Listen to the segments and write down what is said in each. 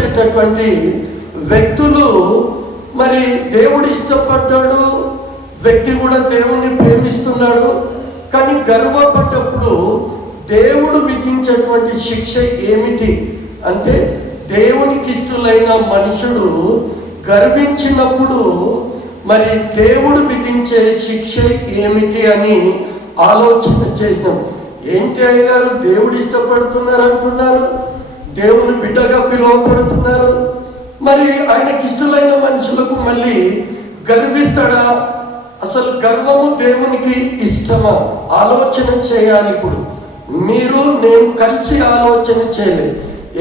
గర్వపడేటటువంటి వ్యక్తులు, మరి దేవుడు ఇష్టపడ్డాడు, వ్యక్తి కూడా దేవుణ్ణి ప్రేమిస్తున్నాడు, కానీ గర్వపడ్డప్పుడు దేవుడు విధించేటువంటి శిక్ష ఏమిటి అంటే, దేవునికి ఇష్టలైన మనుషుడు గర్వించినప్పుడు మరి దేవుడు విధించే శిక్ష ఏమిటి అని ఆలోచన చేసినాం. ఏంటి అయ్యారు, దేవుడు ఇష్టపడుతున్నారు అంటున్నారు, దేవుని బిడ్డగా పిలువబడుతున్నారు, మరి ఆయనకి ఇష్టలైన మనుషులకు మళ్ళీ గర్విస్తాడా? అసలు గర్వము దేవునికి ఇష్టమా? ఆలోచన చేయాలి. ఇప్పుడు మీరు నేను కలిసి ఆలోచన చేయాలి.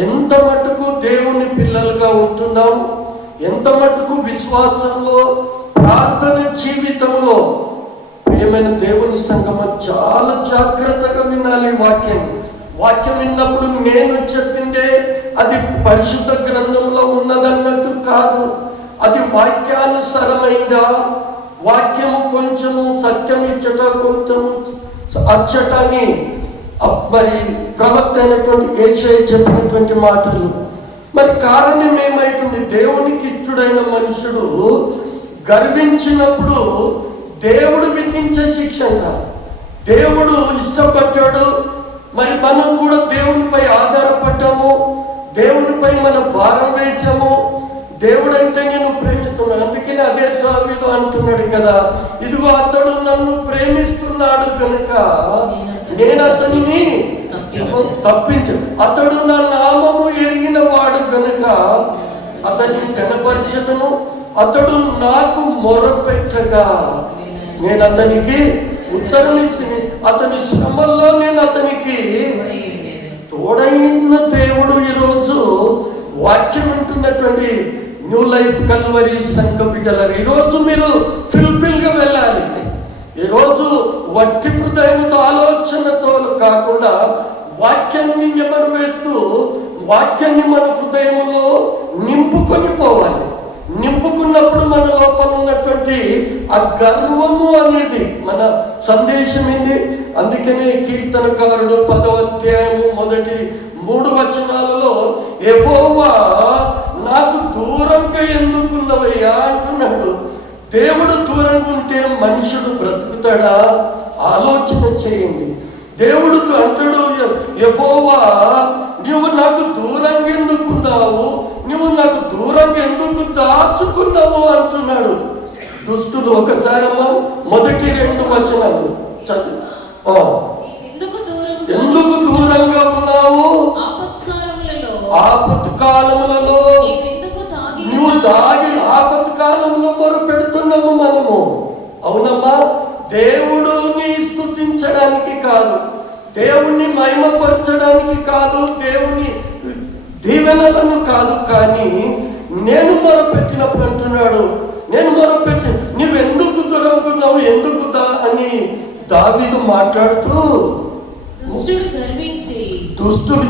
ఎంత మటుకు దేవుని పిల్లలుగా ఉంటున్నాం, ఎంత మటుకు విశ్వాసంలో, ప్రార్థన జీవితంలో. ప్రియమైన దేవుని సంగమం, చాలా జాగ్రత్తగా వినాలి వాక్యం విన్నప్పుడు నేను చెప్పిందే అది పరిశుద్ధ గ్రంథంలో ఉన్నదన్నట్టు కాదు, అది వాక్యానుసారమైందా, వాక్యము కొంచెము సత్యం ఇచ్చట కొంచెము అచ్చటని మరి ప్రవక్త అయినటువంటి యేషయా చెప్పినటువంటి మాటలు. మరి కారణం ఏమైతుంది? దేవునికి ఇష్టడైన మనుషుడు గర్వించినప్పుడు దేవుడు విధించే శిక్షంగా దేవుడు ఇష్టపడ్డాడు. మరి మనం కూడా దేవునిపై ఆధారపడ్డాము, దేవునిపై మన భారం వేసాము. దేవుడు అంటే నేను ప్రేమిస్తున్నాను, అందుకని అదే దావీదు అంటున్నాడు కదా, ఇదిగో అతడు నన్ను ప్రేమిస్తున్నాడు కనుక నేను అతనిని తప్పించు, అతడు నా నామము ఎరిగిన వాడు కనుక అతన్ని కనపరచదును, అతడు నాకు మొరపెట్టగా నేను అతనికి ఉత్తరం ఇచ్చి అతని శ్రమల్లో నేను అతనికి తోడైన దేవుడు. ఈరోజు వాక్యం ఉంటున్నటువంటి న్యూ లైఫ్ కల్వరి సంఘ బిడ్డలారు, ఈరోజు మీరు ఫుల్ఫిల్గా వెళ్ళాలి. ఈరోజు వట్టి హృదయంతో ఆలోచనతో కాకుండా వాక్యాన్ని నెమరు వేస్తూ వాక్యాన్ని మన హృదయంలో నింపుకొని పోవాలి. నింపుకున్నప్పుడు మన లోపల ఉన్నటువంటి ఆ గర్వము అనేది మన సందేశం ఏంది. అందుకనే కీర్తనకారుడు 10వ అధ్యాయము మొదటి 3 వచనాలలో యెహోవా నాకు దూరంగా ఎందుకున్నవయ్యా అంటున్నాడు. దేవుడు దూరంగా ఉంటే మనుషుడు బ్రతుకుతాడా? ఆలోచన చేయండి. దేవుడు అంటాడు, యెహోవా నువ్వు నాకు దూరంగా ఎందుకున్నావు, నువ్వు నాకు దూరంగా ఎందుకు దాచుకున్నావు అంటున్నాడు. దుష్టుడు ఒకసారి మొదటి 2 వచనాలు చదువు. ఎందుకు దూరంగా ఉన్నావు? ఆపత్కాలములలో నువ్వు దాగి ఆపత్కాలంలో మొరు పెడుతున్నాము మనము. అవునమ్మా, దేవుడుని స్తుతించడానికి కాదు, దేవుణ్ణి మహిమపరచడానికి కాదు, దేవుని దీవెనలను కాదు, కానీ నేను మొరపెట్టినప్పుడు అంటున్నాడు, నేను మొరపెట్టి నువ్వెందుకు దూరంగున్నావు, ఎందుకు అని దావీదు మాట్లాడుతూ దుష్టుడు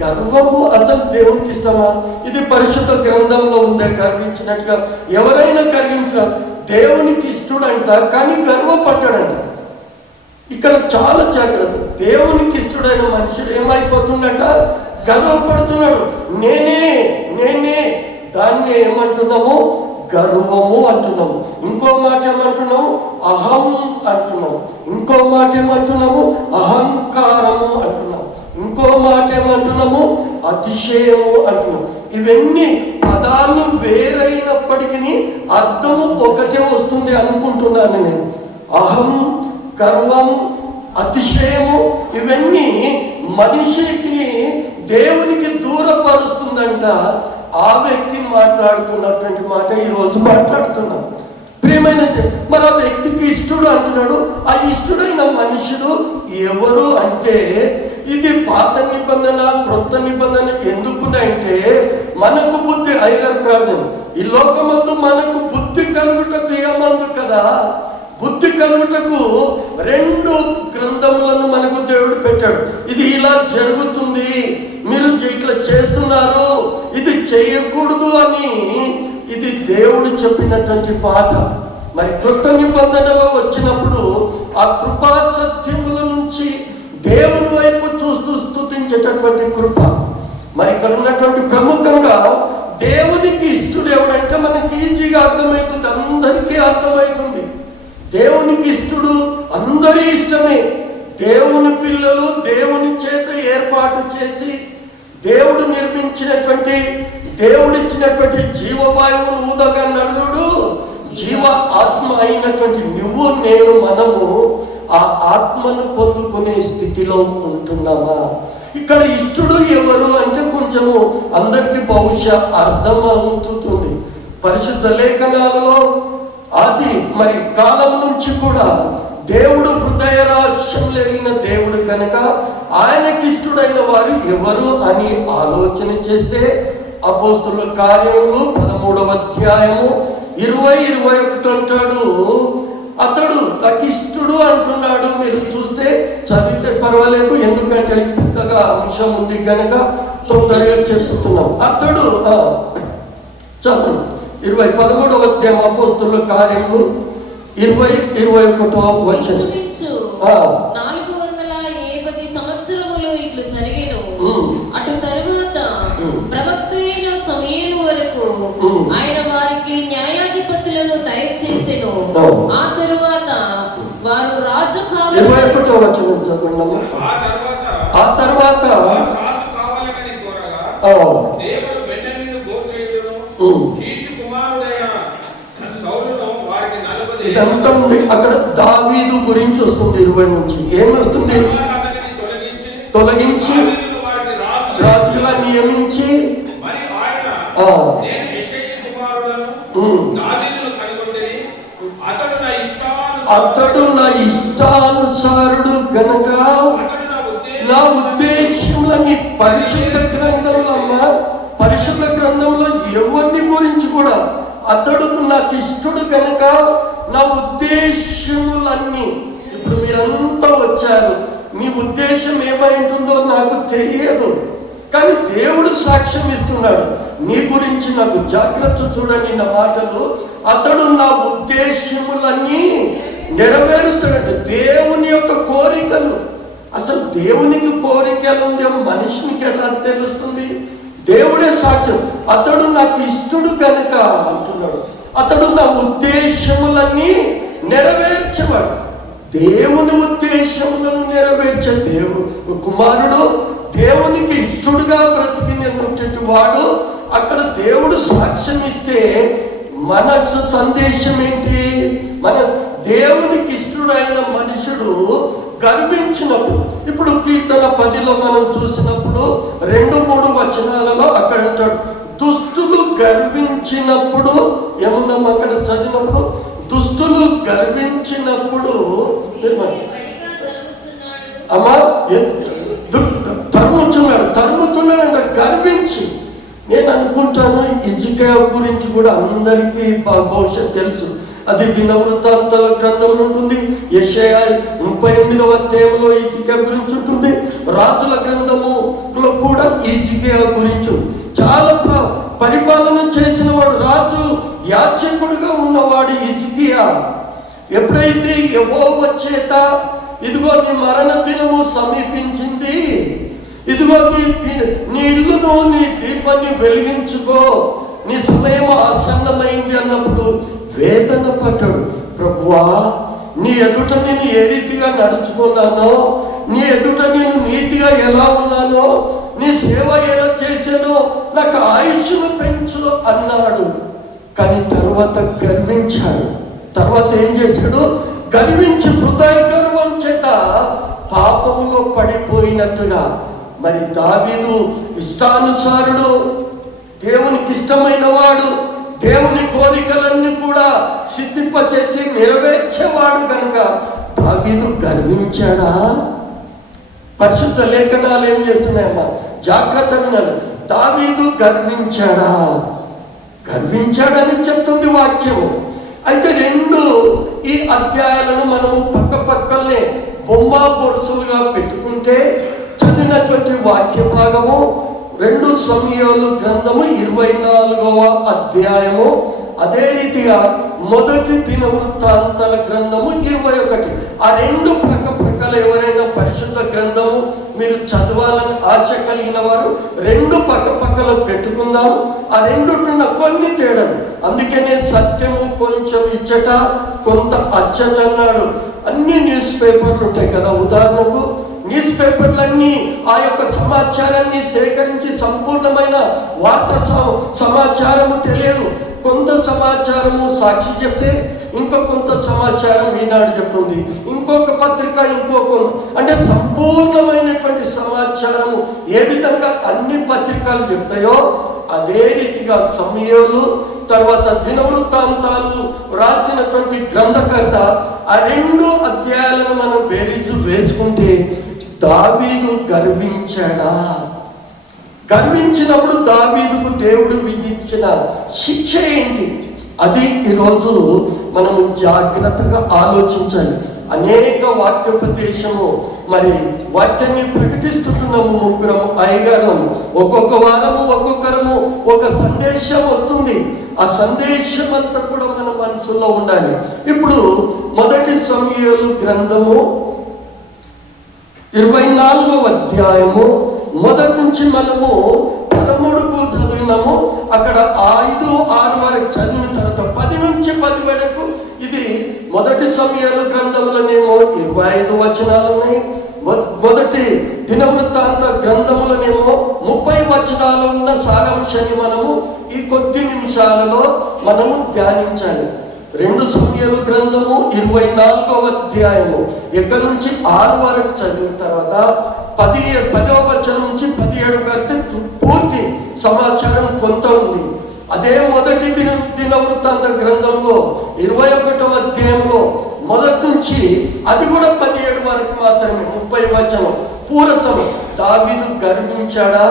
గర్వము అసలు దేవునికి ఇష్టమా? ఇది పరిశుద్ధ గ్రంథంలో ఉందే. గర్వించినట్టుగా ఎవరైనా గర్వించిన దేవునికి ఇష్టడంట, కానీ గర్వపడ్డాడంట. ఇక్కడ చాలా జాగ్రత్త. దేవునికి ఇష్టడైన మనుషుడు ఏమైపోతుండట? గర్వపడుతున్నాడు. నేనే దాన్ని ఏమంటున్నాము? గర్వము అంటున్నాము. ఇంకో మాట ఏమంటున్నాము? అహం అంటున్నాము. ఇంకో మాట ఏమంటున్నాము? అహంకారము అంటున్నాము. ఇంకో మాట ఏమంటున్నాము? అతిశయము అంటున్నాము. ఇవన్నీ పదాలు వేరైనప్పటికీ అర్థము ఒకటే వస్తుంది అనుకుంటున్నాను నేను. అహం, గర్వం, అతిశయము ఇవన్నీ మనిషికి దేవునికి దూరపరుస్తుందంట. ఆ వ్యక్తి మాట్లాడుతున్నటువంటి మాట ఈరోజు మాట్లాడుతున్నాం. ప్రియమైన మరి ఆ వ్యక్తికి ఇష్టడు అంటున్నాడు. ఆ ఇష్టడైన మనుషుడు ఎవరు అంటే, ఇది పాత నిబంధన క్రొత్త నిబంధన ఎందుకునంటే, మనకు బుద్ధి ఐగర్ ప్రాబ్లం ఈ లోకమందు మనకు బుద్ధి కలుగుటకు ఏమందు కదా, బుద్ధి కలుగుటకు 2 గ్రంథములను మనకు దేవుడు పెట్టాడు. ఇది ఇలా జరుగుతుంది, మీరు ఇట్లా చేస్తున్నారు, ఇది చేయకూడదు అని ఇది దేవుడు చెప్పినటువంటి మాట. మరి క్రొత్త నిబంధనలో వచ్చినప్పుడు ఆ కృపా సత్యముల నుంచి దేవుని వైపు చూస్తూ స్తుతించేటటువంటి కృప. మరి ఇక్కడ ఉన్నటువంటి ప్రముఖంగా అందరి ఇష్టమే. దేవుని పిల్లలు దేవుని చేత ఏర్పాటు చేసి దేవుడు నిర్మించినటువంటి, దేవుడిచ్చినటువంటి జీవవాయువును ఊదగా నరుడు జీవ ఆత్మ అయినటువంటి నువ్వు నేను మనము ఆ ఆత్మను పొందుకునే స్థితిలో ఉంటున్నామా? ఇక్కడ ఇష్టడు ఎవరు అంటే కొంచెము అందరికి బహుశా అర్థం అవుతుంది. పరిశుద్ధ లేఖనాలలో ఆది మరి కాలం నుంచి కూడా దేవుడు హృదయ రహస్యం లేని దేవుడు కనుక ఆయనకి ఇష్టడైన వారు ఎవరు అని ఆలోచన చేస్తే అపోస్తలుల కార్యములు 13వ అధ్యాయము 20-21 అంటాడు. అతడు నాకు ఇష్టడు అంటున్నాడు. మీరు చూస్తే చదివితే పర్వాలేదు, ఎందుకంటే పెద్దగా అంశం ఉంది కనుక తొందరగా చెప్తున్నాం. అతడు చదువు 13వ అధ్యాయం అపోస్తలుల కార్యములు 20-21 వచనం. 470 సంవత్సరములు ఇట్లు జరిగెను. అటు తరువాత ప్రవక్త అయిన సమూయేలు వరకు ఆయన వారికి న్యాయాధిపతులను దయచేసెను. ఆ తరువాత వారు రాజు కావాలి. 21వ వచనం చదవండి. ఆ తరువాత దేవుడు బెన్యామీను గోత్రీయులను కీషు కుమారుడైన సౌలును వారికి 40 ఇదంతా ఉంది. అక్కడ దావీదు గురించి వస్తుంది. 20 నుంచి ఏమొస్తుంది? తొలగించి రాజుగా నియమించి అతడు నా ఇష్టానుసారుడు గనక నా ఉద్దేశంలోని పరిశుద్ధ గ్రంథంలో పరిశుద్ధ గ్రంథంలో ఎవరిని గురించి కూడా అతడు నాకు ఇష్టడు కనుక నా ఉద్దేశములన్నీ. ఇప్పుడు మీరంతా వచ్చారు, మీ ఉద్దేశం ఏమైంటుందో నాకు తెలియదు, కానీ దేవుడు సాక్ష్యం ఇస్తున్నాడు నీ గురించి. నాకు జాగ్రత్త చూడండి నా మాటలు. అతడు నా ఉద్దేశములన్నీ నెరవేరుస్తాడంటే దేవుని యొక్క కోరికలు. అసలు దేవునికి కోరికలు ఉండే మనిషినికి ఎలా తెలుస్తుంది? దేవుడే సాక్ష్యం. అతడు నాకు ఇష్టడు కనుక అంటున్నాడు. అతడు నా ఉద్దేశములన్నీ నెరవేర్చేవాడు. దేవుని ఉద్దేశములను నెరవేర్చే దేవుడు కుమారుడు, దేవునికి ఇష్టడుగా బ్రతికినటువంటి వాడు. అక్కడ దేవుడు సాక్ష్యం ఇస్తే మన సందేశం ఏంటి? మన దేవునికి ఇష్టడైన మనుషుడు గర్వించినప్పుడు, ఇప్పుడు కీర్తన 10లో మనం చూసినప్పుడు 2-3 వచనాలలో అక్కడ అంటాడు, దుష్టులు గర్వించినప్పుడు ఏముందమ్మా అక్కడ చదివినప్పుడు? దుష్టులు గర్వించినప్పుడు అమ్మా తరుముతున్నాడంట గర్వించి. నేను అనుకుంటాను హిజ్కియా గురించి కూడా అందరికీ భవిష్యత్ తెలుసు. అది దినవృత్తాంతాల గ్రంథంలో ఉంటుంది. యెషయా 38వ అధ్యాయంలో హిజ్కియా గురించి ఉంటుంది. రాజుల గ్రంథములో కూడా హిజ్కియా గురించి చాలా పరిపాలన చేసిన వాడు, రాజు యాజకుడుగా ఉన్నవాడు హిజ్కియా. ఎప్పుడైతే యెహోవా చేత ఇదిగో నీ మరణ దినము సమీపించింది, ఇదిగో నీ ఇల్లును నీ దీపాన్ని వెలిగించుకో, నీ సమయం ఆసన్నమైంది అన్నప్పుడు వేదన పడ్డాడు. ప్రభువా, నీ ఎదుట నేను ఏ రీతిగా నడుచుకున్నానో, నీ ఎదుట నేను నీతిగా ఎలా ఉన్నానో, నీ సేవ ఎలా చేశానో, నాకు ఆయుష్ను పెంచు అన్నాడు. కానీ తర్వాత గర్వించాడు. తర్వాత ఏం చేశాడు? గర్వించి హృదయ గర్వం చేత పాపములో పడిపోయినట్టుగా. మరి దావీదు ఇష్టానుసారుడు, దేవునికి ఇష్టమైన వాడు, దేవుని కోరికలన్నీ కూడా సిద్ధింపచేసి నెరవేర్చేవాడు కనుక దావీదు గర్వించాడా? పరిశుద్ధ లేఖనాలు ఏం చేస్తున్నాయమ్మా? జాగ్రత్త వినాలి. దావీదు గర్వించాడా? గర్వించాడని చెప్తుంది వాక్యము. అయితే 2 ఈ అధ్యాయాలను మనము పక్క పక్కనే బొమ్మ బొరుసులుగా పెట్టుకుంటే చదివినటువంటి వాక్య భాగము 2 సమూయేలు గ్రంథము 24వ అధ్యాయము, అదే రీతిగా 1 దినవృత్తాంతాల గ్రంథము 21. ఆ 2 ప్రక్క ప్రక్కల ఎవరైనా పరిశుద్ధ గ్రంథము మీరు చదవాలని ఆశ కలిగిన వారు 2 పక్క పక్కలో పెట్టుకుందాం. ఆ 2 కొన్ని తేడాలు. అందుకనే సత్యము కొంచెం ఇచ్చట కొంత అచ్చట అన్నాడు. అన్ని న్యూస్ పేపర్లు ఉంటాయి కదా, ఉదాహరణకు న్యూస్ పేపర్లన్నీ ఆ యొక్క సమాచారాన్ని సేకరించి సంపూర్ణమైన వార్త సమాచారము తెలియదు. కొంత సమాచారము సాక్షి చెప్తే, కొంత సమాచారం ఈనాడు చెప్తుంది, ఇంకొక పత్రిక అంటే సంపూర్ణమైనటువంటి సమాచారము ఏ విధంగా అన్ని పత్రికలు చెప్తాయో అదే రీతిగా సమూయేలు తర్వాత దినవృత్తాంతాలు రాసినటువంటి గ్రంథకర్త ఆ 2 అధ్యాయాలను మనం బేరీజు వేసుకుంటే దావీదు గర్వించాడా? గర్వించినప్పుడు దావీదుకు దేవుడు విధించిన శిక్ష ఏంటి? అది ఈరోజు మనము జాగ్రత్తగా ఆలోచించాలి. అనేక వాక్యోపదేశము మరి వాక్యాన్ని ప్రకటిస్తున్నాము, 3 అయ్యగారం, ఒక్కొక్క వారము ఒక్కొక్కరము ఒక సందేశం వస్తుంది. ఆ సందేశం అంతా కూడా మన మనసులో ఉండాలి. ఇప్పుడు 1 సమూయేలు గ్రంథము 24వ అధ్యాయము మొదటి నుంచి మనము 13కు చదివినాము. అక్కడ 5, 6 వరకు చదివిన తర్వాత 10 నుంచి 10 వరకు ఇది 1 సమూయేలు గ్రంథములనేమో 25 వచనాలు ఉన్నాయి. మొదటి దినవృత్తాంత గ్రంథములనేమో 30 వచనాలు ఉన్న సారాంశాన్ని మనము ఈ కొద్ది నిమిషాలలో మనము ధ్యానించాలి. 2 సమూయేలు గ్రంథము 24వ అధ్యాయము ఎక్కడి నుంచి 6 వరకు చదివిన తర్వాత 10వ వచనం నుంచి 17 వరకు పూర్తి సమాచారం కొంత ఉంది. అదే మొదటి దినవృత్తాంత గ్రంథంలో 21వ అధ్యాయంలో మొదటి నుంచి అది కూడా 17 వరకు మాత్రమే 30 వచనం పూరసము. దావీదు గర్వించాడా?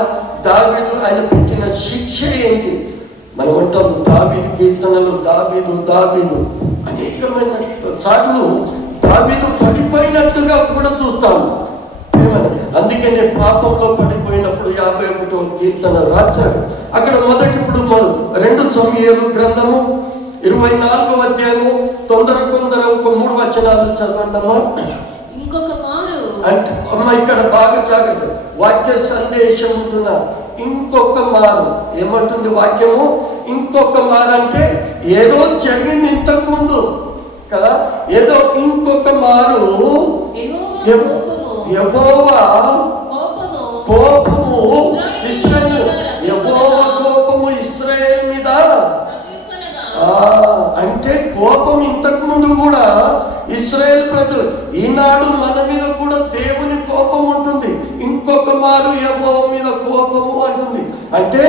దావీదు ఆయన పెట్టిన శిక్ష ఏంటి? మనం అంటాం దావీదు కీర్తనలు దావీదు దావీదు అనేకమైన సార్లు దావీదు పడిపోయినట్టుగా కూడా చూస్తాము. అందుకనే పాపంలో పడిపోయినప్పుడు 51వ కీర్తన రాశాడు. అక్కడ మొదటి ఇప్పుడు 2 సమూయేలు గ్రంథము 24వ అధ్యాయము కొందరు ఒక 3 వచనాలు చదవండమ్మా. అంటే అమ్మ ఇక్కడ బాగా జాగ్రత్త, వాక్య సందేశం ఉంటున్నా. ఇంకొక మారు ఏమంటుంది వాక్యము? ఇంకొక మారు అంటే ఏదో జరిగింది ఇంతకు ముందు కదా, ఏదో ఇంకొక మారు యెహోవా కోపము యెహోవా కోపము ఇశ్రాయేలు మీద. అంటే కోపం ఇంతకు ముందు కూడా ఇశ్రాయేల్ ప్రజలు, ఈనాడు మన మీద కూడా దేవుని కోపం ఉంటుంది. ఇంకొక మారు యెహోవా మీద కోపము అంటుంది. అంటే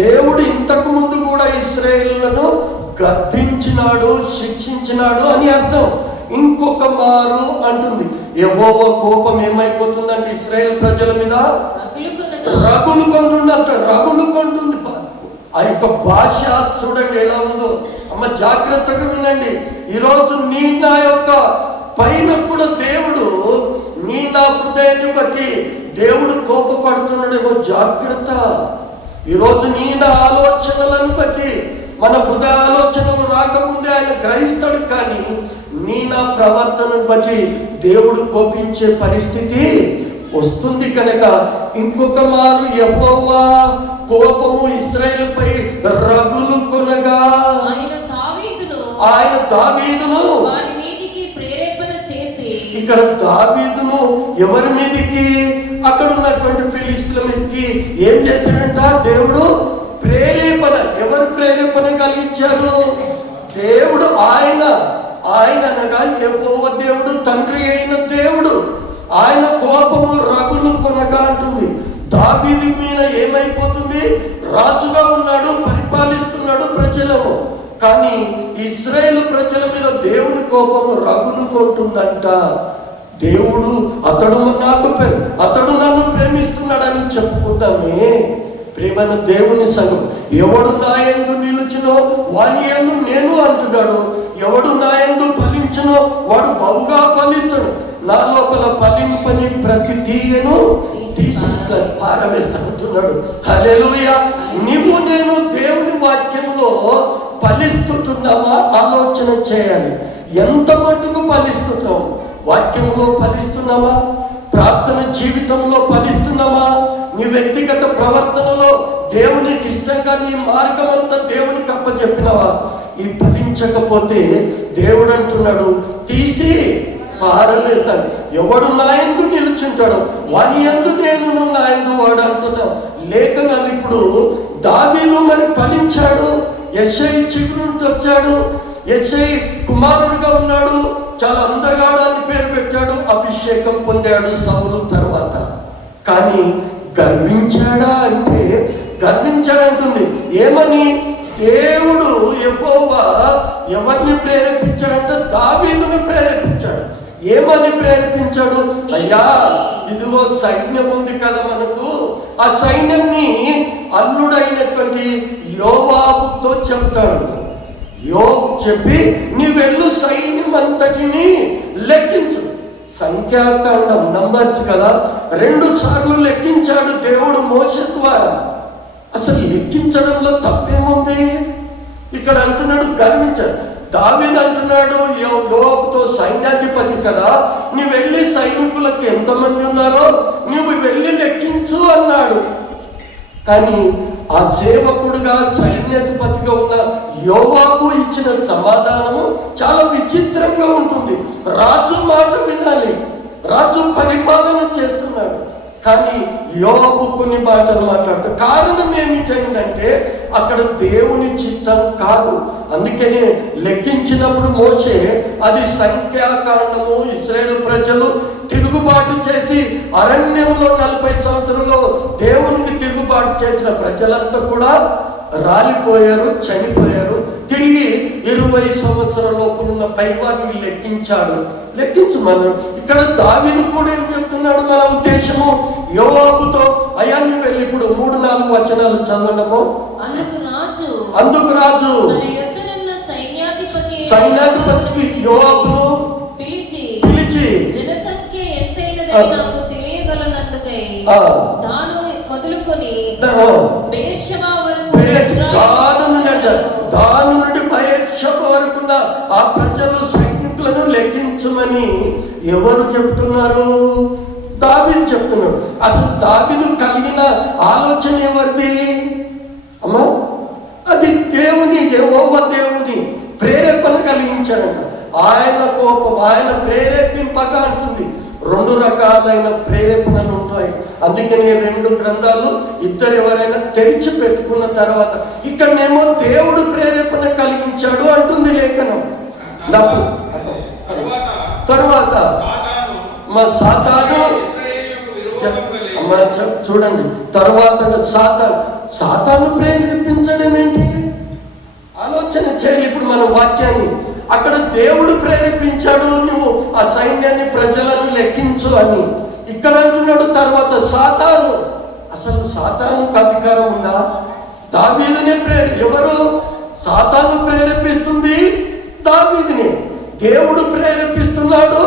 దేవుడు ఇంతకు ముందు కూడా ఇశ్రాయేలులను గద్దించినాడు, శిక్షించినాడు అని అర్థం. ఇంకొక మారు అంటుంది. యెహోవా కోపం ఏమైపోతుందంటే ఇశ్రాయేల్ ప్రజల మీద రగులుకుంటుందంట, రగులుకుంటుంది. ఆ యొక్క భాష చూడండి ఎలా ఉందో. అమ్మ జాగ్రత్తగా వినండి. ఈరోజు నీ నా యొక్క పైన కూడా దేవుడు నీ నా హృదయాన్ని బట్టి దేవుడు కోపపడుతున్నాడేమో, జాగ్రత్త. ఈరోజు నీ నా ఆలోచనలను బట్టి, మన హృదయ ఆలోచనలు రాకముందే ఆయన గ్రహిస్తాడు. కానీ నీ నా ప్రవర్తనను బట్టి దేవుడు కోపించే పరిస్థితి వస్తుంది. కనుక ఇంకొక మారు యెహోవా కోపము ఇశ్రాయేలుపై రగులు కొనగా ఆయన దావీదును ప్రేరేపణ చేసి, ఇక్కడ దావీదును ఎవరి మీదికి? అక్కడ ఉన్నటువంటి ఫిలిష్టీయుల మీదకి ఏం చేశాడంట? దేవుడు ప్రేరేపణ. ఎవరు ప్రేరేపణ కలిగించారు? దేవుడు. ఆయన అనగా యెహోవా దేవుడు, తండ్రి అయిన దేవుడు. ఆయన కోపము రగులు కొనగా అంటుంది. దావీదు మీద ఏమైపోతుంది? రాజుగా ఉన్నాడు, పరిపాలిస్తున్నాడు ప్రజలను. కానీ ఇశ్రాయేలు ప్రజల మీద దేవుని కోపము రగులుకుంటుందంట. దేవుడు అతడు నన్ను ప్రేమిస్తున్నాడని చెప్పుకుంటామే. ప్రేమైన దేవుని సంఘం, ఎవడు నా యందు నిలుచునో వాని యందు నేను అంటున్నాడు. ఎవడు నా యందు ఫలించునో వాడు బహుగా ఫలిస్తాడు. నా లోపల ఫలింపని ప్రతి తీయను తీసి పారవేస్తానంటున్నాడు. హల్లెలూయా. నీవు నేను దేవుని వాక్యంలో ఫలిస్తున్నామా? ఆలోచన చేయాలి. ఎంత మట్టుకు ఫలిస్తున్నాం? వాక్యంలో ఫలిస్తున్నామా? ప్రార్థన జీవితంలో ఫలిస్తున్నామా? నీ వ్యక్తిగత ప్రవర్తనలో దేవునికి ఇష్టంగా నీ మార్గం అంతా దేవునికి అప్పచెప్పినవా? ఈ ఫలించకపోతే దేవుడు అంటున్నాడు తీసి పారవేస్తాడు. ఎవడు నా యందు నిలుచుంటాడో వాని యందు నేను నా యందు వాడు అంటున్నావు లేఖనాలు. ఇప్పుడు దావీదు మరి ఫలించాడు, యెషై చిగురుంటి వచ్చాడు, యెషై కుమారుడిగా ఉన్నాడు, చాలా అందగాడని పేరు పెట్టాడు, అభిషేకం పొందాడు సౌలు తర్వాత. కానీ గర్వించాడా అంటే గర్వించాడంటుంది. ఏమని? దేవుడు యెహోవా ఎవరిని ప్రేరేపించాడంటే దావీదుని ప్రేరేపించాడు. ఏమని ప్రేరేపించాడు? అయ్యా ఇదిగో సైన్యం ఉంది కదా మనకు, ఆ సైన్యాన్ని అల్లుడైనటువంటి యోవాబుతో చెప్తాడు. యోబు చెప్పి నీ వెళ్ళు సైన్యం అంతటిని లెక్కించు. సంఖ్యాకాండం నంబర్స్ కదా, 2 సార్లు లెక్కించాడు దేవుడు మోషే ద్వారా. అసలు లెక్కించడంలో తప్పేముంది? ఇక్కడ అంటున్నాడు గర్వించాడు. దావీదు అంటున్నాడు యోబుతో సైన్యాధిపతి కదా, నువ్వు వెళ్ళి సైనికులకు ఎంతమంది ఉన్నారో నువ్వు వెళ్ళి లెక్కించు అన్నాడు. కానీ ఆ సేవకుడుగా సైన్యాధిపతిగా ఉన్న యోవాబు ఇచ్చిన సమాధానము చాలా విచిత్రంగా ఉంటుంది. రాజు మాట వినాలి, రాజు పరిపాలన చేస్తున్నాడు, కానీ యోవాబు కొన్ని మాటలు మాట్లాడతాడు. కారణం ఏమిటంటే అక్కడ దేవుని చిత్తం కాదు. అందుకని లెక్కించినప్పుడు మోషే అది సంఖ్యాకాండము, ఇశ్రాయేలు ప్రజలు తిరుగుబాటు చేసి అరణ్యంలో 40 సంవత్సరంలో దేవునికి తిరుగుబాటు చేసిన ప్రజలంతా కూడా రాలిపోయారు, చనిపోయారు. తిరిగి 20 సంవత్సరాల లోపు ఉన్న పైవారిని లెక్కించాడు. లెక్కించు మనం. ఇక్కడ దావీదు కూడా ఏం చెప్తున్నాడు? మన ఉద్దేశము యోవాబుతో అయ్యా నువ్వు వెళ్ళి ఇప్పుడు 3-4 వచనాలు చదవడము. అందుకు రాజు సైన్యాధిపతికి యోవాబును పిలిచి జనసంఖ్య ఎంతైనదని నాకు తెలియగలనందుకై దాను మొదలుకొని బెయేర్షెబా వరకు దాను నుండి బెయేర్షెబా వరకున్న ఆ ప్రజలు సైనికులను లెక్కించమని ఎవరు చెప్తున్నారు? దావీదు చెప్తున్నాడు. అసలు దావీదు కలిగిన ఆలోచన ఎవరిది అమ్మా? అది దేవుని, యెహోవా దేవుని ప్రేరేపణ కలిగించాడంట. ఆయన కోపం, ఆయన ప్రేరేపింపక అంటుంది. 2 రకాలైన ప్రేరేపణలు ఉంటాయి. అందుకని 2 గ్రంథాలు ఇద్దరు ఎవరైనా తెరిచి పెట్టుకున్న తర్వాత ఇక్కడనేమో దేవుడు ప్రేరేపణ కలిగించాడు అంటుంది లేఖనం. తరువాత మా సాతాను చూడండి, తరువాత సాతాను ప్రేరేపించడం ఏంటి? ఆలోచన చేయాలి. ఇప్పుడు మన వాక్యాన్ని అక్కడ దేవుడు ప్రేరేపించాడు, నువ్వు ఆ సైన్యాన్ని ప్రజలను లెక్కించు అని. ఇక్కడ అంటున్నాడు తర్వాత సాతాను. అసలు సాతానుకు అధికారం ఉందా? దావీదునే ఎవరు? సాతాను ప్రేరేపిస్తుంది దావీదుని, దేవుడు ప్రేరేపిస్తున్నాడు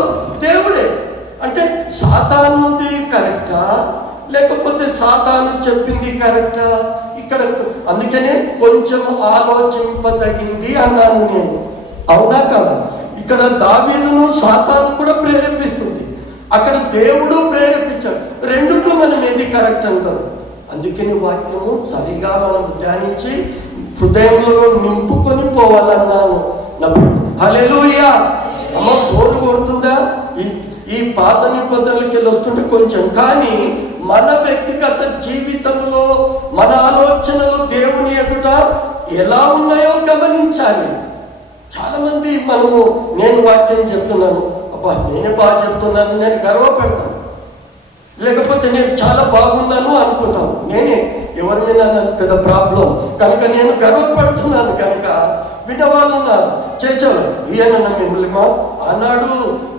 దేవుడే. అంటే సాతానుది కరెక్టా లేకపోతే సాతాను చెప్పింది కరెక్టా? ఇక్కడ అందుకనే కొంచెం ఆలోచింపదగింది అన్నాను నేను. అవునా కాదు? ఇక్కడ దావీదును సాతాను కూడా ప్రేరేపిస్తుంది, అక్కడ దేవుడు ప్రేరేపించాడు. రెండిట్లో మనం ఏది కరెక్ట్ అంటాం. అందుకని వాక్యము సరిగా మనం ధ్యానించి హృదయంలో నింపుకొని పోవాలన్నాను. హల్లెలూయా. అమ్మ బోరు కొడుతుందా? ఈ పాత నిబంధనలకి వెళ్ళి వస్తుంటే కొంచెం, కానీ మన వ్యక్తిగత జీవితంలో మన ఆలోచనలు దేవుని ఎదుట ఎలా ఉన్నాయో గమనించాలి. చాలా మంది నేను వాక్యం చెప్తున్నాను, అబ్బా నేనే బాగా చెప్తున్నాను, నేను గర్వపడతాను, లేకపోతే నేను చాలా బాగున్నాను అనుకుంటాను. నేనే ఎవరి మీద పెద్ద ప్రాబ్లం కనుక నేను గర్వపడుతున్నాను కనుక వినవాళ్ళు ఉన్నారు, చేసేవాళ్ళు. ఈయన మిమ్మల్ని ఆనాడు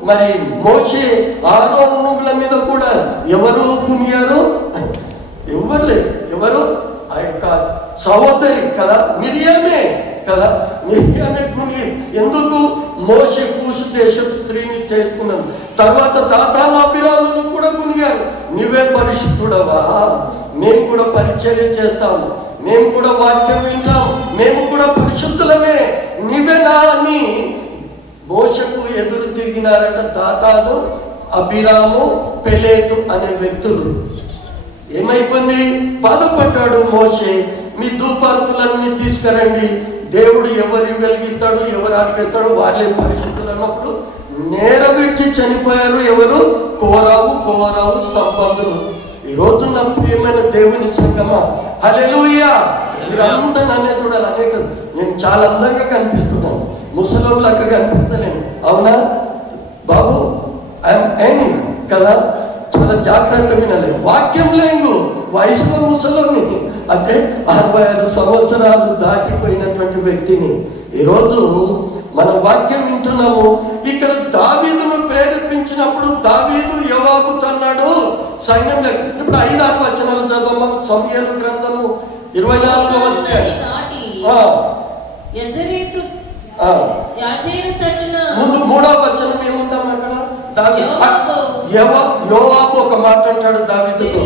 మరి మోషే ఆరోనుల మీద కూడా ఎవరు కునియారు? ఎవరు లేదు. ఎవరు? ఆ యొక్క సహోదరి కదా, మిరియామే కదా, మిరియామే కుని. ఎందుకు? మోషే కూసు దేశపు స్త్రీని చేసుకున్నాను. తర్వాత దాతాను అభిరామును కూడా కునిగారు. నువ్వే పరిశుద్ధుడవా, మేము కూడా పరిచర్య చేస్తాము, మేము కూడా వాక్యం వింటాం, మేము కూడా పరిశుద్ధులమే, నీవేనా అని మోషకు ఎదురు తిరిగినారట దాతాను, అభిరాము, పెలేతు అనే వ్యక్తులు. ఏమైపోయింది? బాధపడ్డాడు మోషే. మీ ధూపార్తులన్నీ తీసుకురండి, దేవుడు ఎవరు వెలిగిస్తాడు ఎవరు ఆపేస్తాడో వాళ్ళే పరిశుద్ధులు అన్నప్పుడు నేరవిడిచి చనిపోయారు. ఎవరు? కోరావు సంబంధులు. ఈరోజు నా ప్రియమైన దేవుని సంగమా, హల్లెలూయా. మీరు అంతా నన్నే చూడాలి. అనేక నేను చాలా అందంగా కనిపిస్తున్నాను, ముసలోళ్ళగా కనిపిస్తలేను, అవునా బాబు? ఐఎమ్ యంగ్ కదా, చాలా జాగ్రత్త వినాలి. వాక్యంలో యంగ్, వయసులో ముసలోని అంటే 66 సంవత్సరాలు దాటిపోయినటువంటి వ్యక్తిని ఈరోజు మన వాక్యం వింటున్నాము. ఇక్కడ దావీదును ప్రేరేపించినప్పుడు దావీదు యోవాబుతో అన్నాడు సైన్యం లేదు. ఇప్పుడు 5-6 వచనాలు చదవమా. సమూయేలు గ్రంథము 24వ అధ్యాయం ముందు 3వ వచనం ఏముందాం అక్కడ? యోవాబు ఒక మాట అంటాడు దావీదుతో,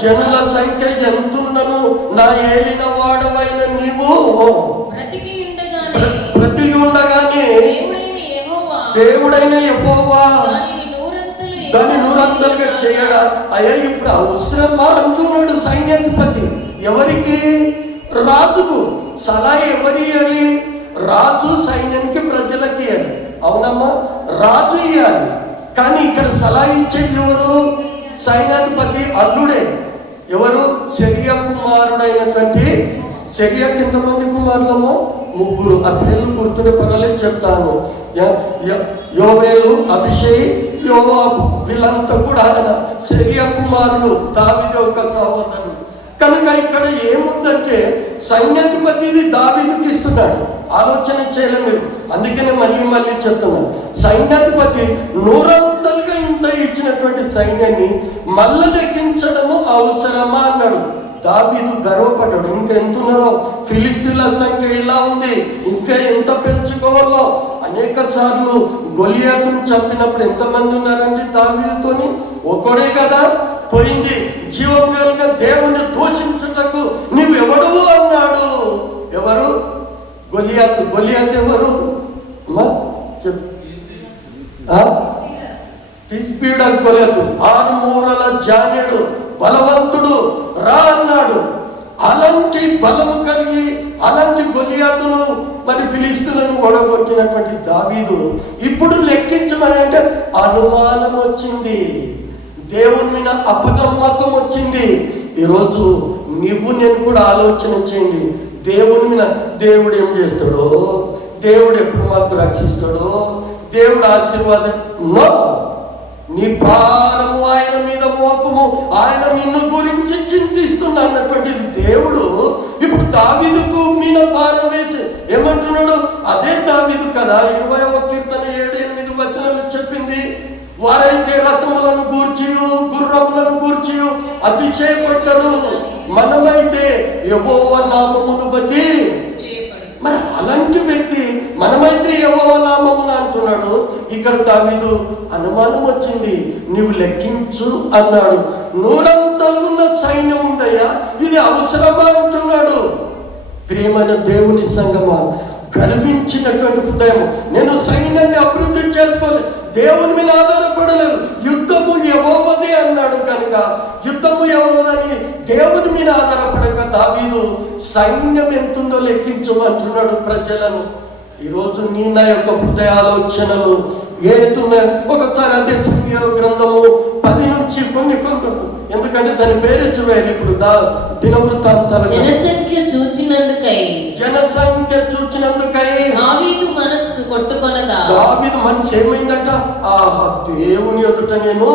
జనుల సంఖ్య ఎంతున్నను నా ఏలిన వాడవైన నీవు బ్రతికి ఉండగానే దేవుడైన యెహోవా దాన్ని నూరంతలుగా చేయడా? అయ్యా ఇప్పుడు అవసరమా అంటున్నాడు సైన్యాధిపతి. ఎవరికి? రాజుకు. సలహా ఎవరు ఇవ్వాలి? రాజు సైన్యానికి ప్రజలకి ఇవ్వాలి, అవునమ్మా? రాజు ఇవ్వాలి. కానీ ఇక్కడ సలహా ఇచ్చేది ఎవరు? సైన్యాధిపతి అల్లుడే. ఎవరు? సెరియా కుమారుడైనటువంటి సెరియాకి ఎంతమంది కుమారులమ్మో? 3. ఆ పేర్లు గుర్తుండే పర్వాలేదు, చెప్తాను. యోవేలు, అభిషేక్, యోవాబు, వీళ్ళంతా కూడా ఆయన సెరియా కుమారులు, దావీదు యొక్క సహోదరులు. కనుక ఇక్కడ ఏముందంటే సైన్యాధిపతి దావీదుకి ఇస్తున్నాడు. ఆలోచన చేయలేము మీరు, అందుకనే మళ్ళీ చెప్తున్నాను. సైన్యాధిపతి నూరంతలుగా ఇంత ఇచ్చినటువంటి సైన్యాన్ని మళ్ళీ లెక్కించడము అవసరమా అన్నాడు. దావీదు గర్వపడ్డాడు. ఇంకా ఎంతున్నారో, ఫిలిస్తీన్ల సంఖ్య ఇలా ఉంది, ఇంకా ఎంత పెంచుకోవాలో. అనేక సార్లు గొలియాతును చంపినప్పుడు ఎంతమంది ఉన్నారండి దావీదుతోని? ఒక్కడే కదా పోయింది. జీవముగా దేవుని దూషించుటకు నీవెవడవు అన్నాడు. ఎవరు? గొలియాతు. గొలియాతు ఎవరు అమ్మా? తిస్బీడ గొలియాతు 6 మూరల జానెడు, బలవంతుడు, రా అన్నాడు. అలాంటి బలము కలిగి అలాంటి గొలియాతును మరి ఫిలిస్తీన్లను ఓడగొట్టినటువంటి దావీదు ఇప్పుడు లెక్కించమని అంటే అనుమానం వచ్చింది, దేవుని మీద అపనమ్మకం వచ్చింది. ఈరోజు నీవు నేను కూడా ఆలోచన చేయండి. దేవుని మీద దేవుడు ఏం చేస్తాడో, దేవుడు ఎప్పుడు మాకు రక్షిస్తాడో, దేవుడు ఆశీర్వాదం నీ భారము ఆయన మీద మోపము, ఆయన నిన్ను గురించి చింతిస్తున్నా అన్నటువంటి దేవుడు ఇప్పుడు దావీదుకు మీద భారం వేసి ఏమంటున్నాడు? అదే దావీదు కదా 20వ కీర్తన 7-8 వచనాలు చెప్పింది. వారైతే రథములను గూర్చియు గుర్రములను గూర్చియు అతిశయపడ్డరు, మనమైతే యెహోవా నామమును బట్టి. మరి అలాంటి వ్యక్తి మనమైతే యెహోవా నామమున అంటున్నాడు. ఇక్కడ దావీదు అనుమానం వచ్చింది, నీవు లెక్కించు అన్నాడు. నూరంతలున్న సైన్యం ఉందయ్యా, ఇది అవసరమా అంటున్నాడు. ప్రియమైన దేవుని సంగమా, గర్వించినటువంటి హృదయం, నేను సైన్యాన్ని అభివృద్ధి చేసుకోవాలి, దేవుని మీద ఆధారపడలేదు, యుద్ధము యెహోవాదే అన్నాడు. కనుక యుద్ధము యెహోవాదని దేవుని మీద ఆధారపడక దావీదు సైన్యం ఎంతుందో లెక్కించమంటున్నాడు ప్రజలను. ఈరోజు నీ నా యొక్క హృదయ ఆలోచనలు ఏతున్నాయి? ఒకసారి అదే సమూయేలు గ్రంథము 10 నుంచి కొన్ని ఎందుకంటే దాని పేరు చూడాలి. ఇప్పుడు దినవృత్తాంతాలు జనసంఖ్య చూచినందుకై దావీదు మనస్సు కొట్టుకొనగా, దావీదు మనసు ఏమైందట? ఆహా, దేవుని ఎదుట నేను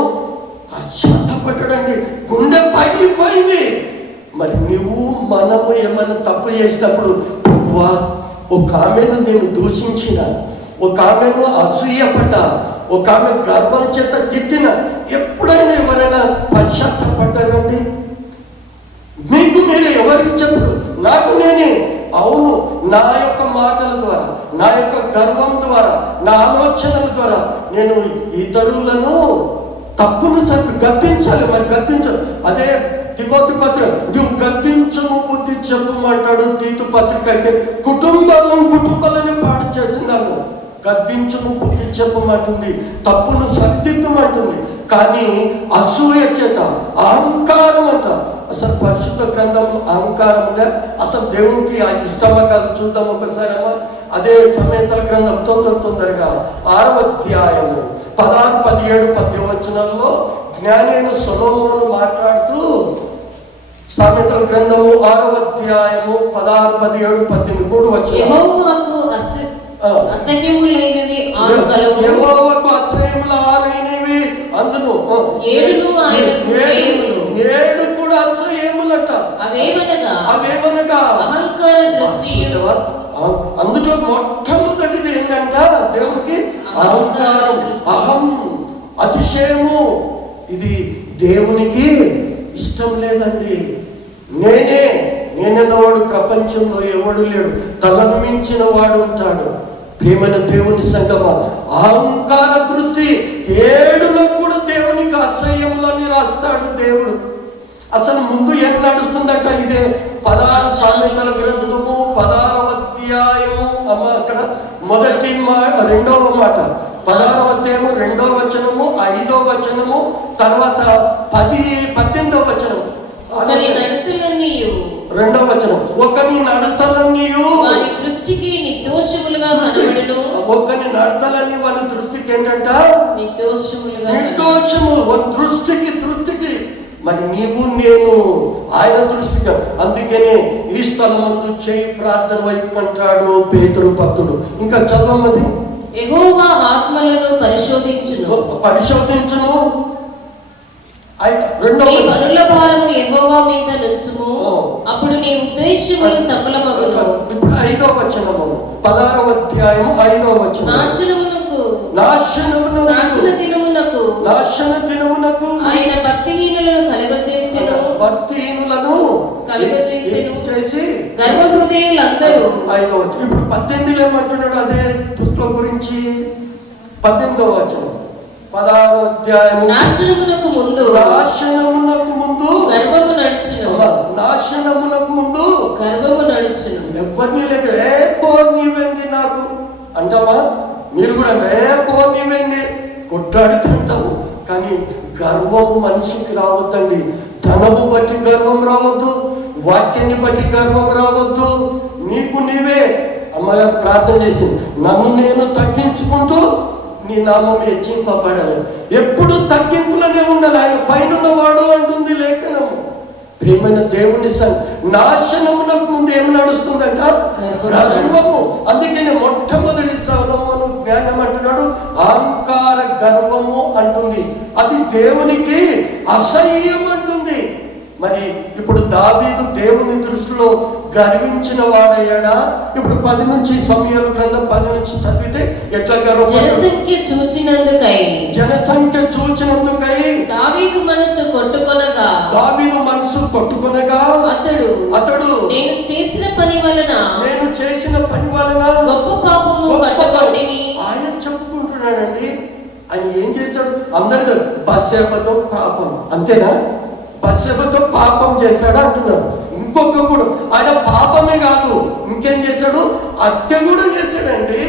పశ్చాత్తపడ్డాడండి, గుండె పగిలిపోయింది. మరి నువ్వు మనము ఏమైనా తప్పు చేసినప్పుడు, ఒక ఆమెను నేను దూషించిన, ఒక ఆమెను అసూయపడ్డ, ఒక ఆమె గర్వం చేత తిట్టిన, ఎప్పుడైనా ఎవరైనా పశ్చాత్తపడ్డారండి? మీకు మీరు ఎవరికి చెప్పడు, నాకు నేనే. అవును, నా యొక్క మాటల ద్వారా, నా యొక్క గర్వం ద్వారా, నా ఆలోచనల ద్వారా నేను ఇతరులను తప్పును గద్దించాలి. మరి గద్దించాలి. అదే తిమోతి పత్రిక, నువ్వు గద్దించము బుద్ధి చెప్పమంటాడు. తీతు పత్రిక అయితే కుటుంబాలను పాడు చేస్తున్నాను. గద్దించము బుద్ధి చెప్పమంటుంది, తప్పును సర్దిద్దమంటుంది. కానీ అసూయ చేత, అహంకారం అంట, అసలు పరిశుద్ధ గ్రంథంలో అహంకారంగా అసలు దేవునికి ఇష్టమా కాదు చూద్దాం ఒకసారి అమ్మా. అదే సమేతల గ్రంథం తొందరగా 6వ అధ్యాయము 16, 17, 18 వచనాల్లో జ్ఞానైన సొలొమోను మాట్లాడుతూ సామెతల గ్రంథము 6వ అధ్యాయము 16, 17, 18 3 వచనాలు. యెహోవాకు అసహ్యములైనవి 6 కలవు. యెహోవాకు అసహ్యములు 6 అయినవి, అందులో 7 ఆయనకు ప్రియములు. 7 కూడా అసహ్యములట. అవేమనగా అహంకార దృష్టియు. అందులో మొట్టమొదటిది ఏంటంట, దేవునికి అహంకారం, అహం, అతిశయము. ఇది దేవునికి ఇష్టం లేదండి. నేనన్నవాడు ప్రపంచంలో ఎవడు లేడు, తనను మించిన వాడు ఉంటాడు. ప్రియమైన దేవుని సంగమా, అహంకార దృష్టి 7లో కూడా దేవునికి అసహ్యములని రాస్తాడు దేవుడు. అసలు ముందు ఏం నడుస్తుందట, ఇదే 16 సామెతల గ్రంథము 16వ అధ్యాయము అమ్మ. అక్కడ మొదటి రెండవ మాట 16వ అధ్యాయము 2వ వచనము 5వ వచనము తర్వాత 18వ వచనం. ఒకని నడతలన్నీయు 2వ వచనం, ఒకని నడతలన్నీయు వాని దృష్టికి నిర్దోషములుగా కనబడును. ఒకని నడతలన్నీ వాని దృష్టికి ఏంటంట, నిర్దోషము. వాని దృష్టికి మరి నీవు నేను ఆయన దృష్టిగా. అందుకనే ఈ స్థలమందు చేయి ప్రార్థన వైపు అంటాడు పేతురు భక్తుడు. ఇంకా చదవమది. యెహోవా ఆత్మలను పరిశోధించును. నీ పనుల భారము యెహోవా మీద నుంచుము, అప్పుడు నీ ఉద్దేశములు సఫలమగును. ఇప్పుడు 5వ వచనము 16వ అధ్యాయము 5వ వచనం. నాశన దినమునకు ఆయన భక్తిహీనులను కలుగజేసెను చేసి గర్వహృదయులందరూ. 5వ వచనం. ఇప్పుడు 18లో ఏమంటున్నాడు అదే దుస్తుల గురించి. 18వ వచనం 16వ అధ్యాయము. నాశనమునకు ముందు గర్వము నడుచును. ఎవరిని లేక నీవేంది నాకు అంటామా? మీరు కూడా నీవేంది కొట్లాడుతుంటాము. కానీ గర్వము మనిషికి రావద్దండి. ధనము బట్టి గర్వం రావద్దు, వాక్యాన్ని బట్టి గర్వం రావద్దు. నీకు నీవే అమ్మగారు ప్రార్థన చేసింది, నన్ను నేను తగ్గించుకుంటూ నీ నామం హెచ్చింపబడాలి. ఎప్పుడు తగ్గింపులనే ఉండాలి. ఆయన పైన వాడు అంటుంది లేఖనము. ప్రియమైన దేవుని నాశనమునకు ముందు ఏమి నడుస్తుందంట, గర్వము. అందుకని మొట్టమొదటి సొలొమోను జ్ఞానం అంటున్నాడు అహంకార గర్వము అంటుంది. అది దేవునికి అసహ్యం అంటుంది. మరి ఇప్పుడు దావీదు దేవుని దృష్టిలో గర్వించిన వాడయ్యాడా? ఇప్పుడు 10 నుంచి సమూయేలు గ్రంథం 10 నుంచి చదివితే ఎట్లా గర్వపడ్డాడు? జనసంఖ్య చూచినందుకై దావీదు మనసు కొట్టుకొనగా అతడు నేను చేసిన పని వలన గొప్ప పాపము పట్టుకొంటిని. ఆయన చెప్పుకుంటున్నాడండి. ఆయన ఏం చేస్తాడు? అందరిలో బత్షెబతో పాపం, అంతేనా? బత్షెబతో పాపం చేశాడు అంటున్నాడు. ఇంకొక కూడా ఆయన పాపమే కాదు, ఇంకేం చేశాడు? హత్య కూడా చేశాడండి.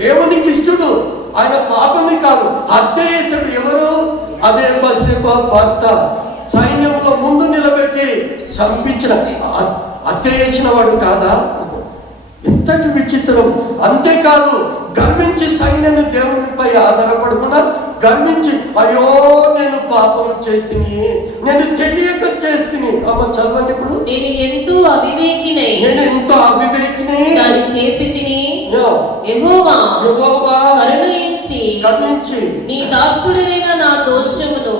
దేవునికి ఇష్టడు. ఆయన పాపమే కాదు, హత్య చేశాడు. ఎవరు? అదే బత్షెబ భర్త. సైన్యంలో ముందు నిలబెట్టి చంపించిన హత్య చేసిన వాడు కాదా? ఎంతటి విచిత్రం. అంతేకాదు గర్వించి సైన్యాన్ని దేవునిపై ఆధారపడకుండా గర్వించి అయ్యో నేను పాపం చేసిని, నేను తెలియక చేసిని. అమ్మ చదవండి. ఇప్పుడు నేను ఎంతో అవివేకిని దాన్ని చేసి తిని. యెహోవా కరుణించి నీ దాసుడైన నా దోషమును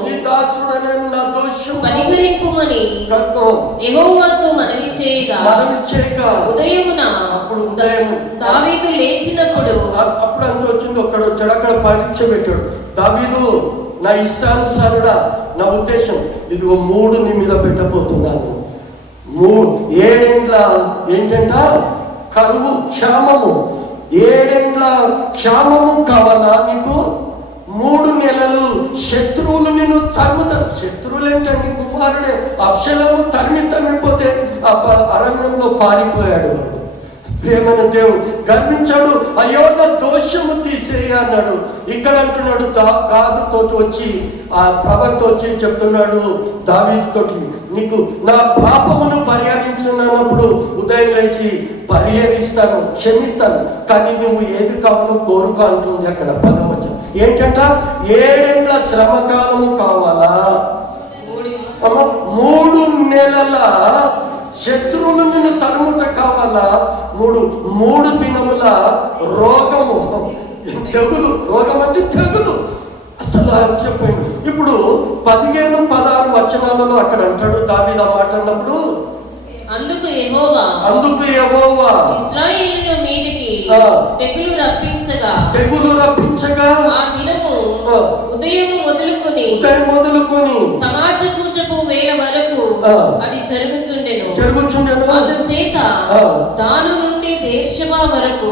పరిహరింపుమని యెహోవాతో మనవి చేయగా ఉదయమున దావీదు లేచినప్పుడు అప్పుడు అంత వచ్చింది. ఒక్కడు వచ్చాడు, అక్కడ పరీక్ష పెట్టాడు. దావీదు, నా ఇష్టానుసారుడా, నా ఉద్దేశం ఇదిగో 3 నీ మీద పెట్టబోతున్నాను. 7 ఏండ్ల ఏంటంట కరువు, క్షామము. 7 ఏండ్ల క్షామము కావాలా నీకు? 3 నెలలు శత్రువులు నిన్ను తరుముతారు. శత్రువులు ఏంటంటే కుమారుడే అబ్షలోము తరిమిపోతే అరణ్యంలో పారిపోయాడు. ప్రియమైన దేవుడు గర్వించాడు. అయ్యో నా దోషము తీసేయ అన్నాడు. ఇక్కడ అంటున్నాడు గాదుతో వచ్చి, ఆ ప్రవక్త వచ్చి చెప్తున్నాడు దావీదుతోటి, నీకు నా పాపమును పరిహరించున్నప్పుడు ఉదయం లేచి పరిహరిస్తాను, క్షమిస్తాను, కానీ నువ్వు ఏది కావాలో కోరుకో అంటుంది అక్కడ 10వ వచనం. ఏంటంట? 7 ఏళ్ల శ్రమకాలము కావాలా, 3 నెలల శత్రువులు నిన్ను తరుముట కావాలా, 3 దినముల రోగము, తెగులు, రోగం అంటే తెగులు. అసలు చెప్పండి. ఇప్పుడు 15, 16 వచనాలలో అక్కడ అంటాడు దావీదు మాట అన్నప్పుడు, అందుకు యెహోవా ఇశ్రాయేలుల మీదికి తెగులు రప్పించగా ఆ దినము ఉదయం మొదలుకొని సమాజకూర్చపు వేళ వరకు అది జరుగుచుండెను. అందుచేత దాను నుండి బేర్షెబా వరకు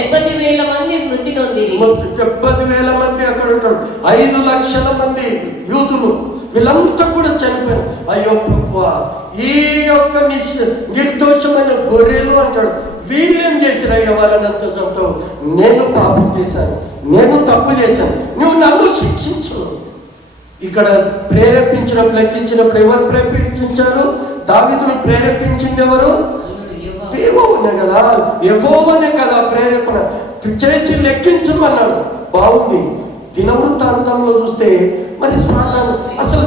70,000 మంది మృతి నొందిరి. 70,000 మంది అక్కడ ఉంటాడు. 5 లక్షల మంది యూదులు, వీళ్ళంతా కూడా చనిపోయారు. అయ్యో ప్రభువా, ఈ యొక్క నిర్దోషమైన గొర్రెలు అంటాడు, వీళ్ళేం చేసిరయ్యా వాళ్ళనంత చదువు, నేను పాపం చేశాను, నేను తప్పు చేశాను, నువ్వు నన్ను శిక్షించు. ఇక్కడ ప్రేరేపించినప్పుడు, లెక్కించినప్పుడు ఎవరు ప్రేరేపించారు? దావీదును ప్రేరేపించింది ఎవరు? దేవునే కదా, యెహోవానే కదా ప్రేరేపణ చేసి లెక్కించమన్నాడు. బాగుంది. దినవృత్తాంతంలో చూస్తే మరి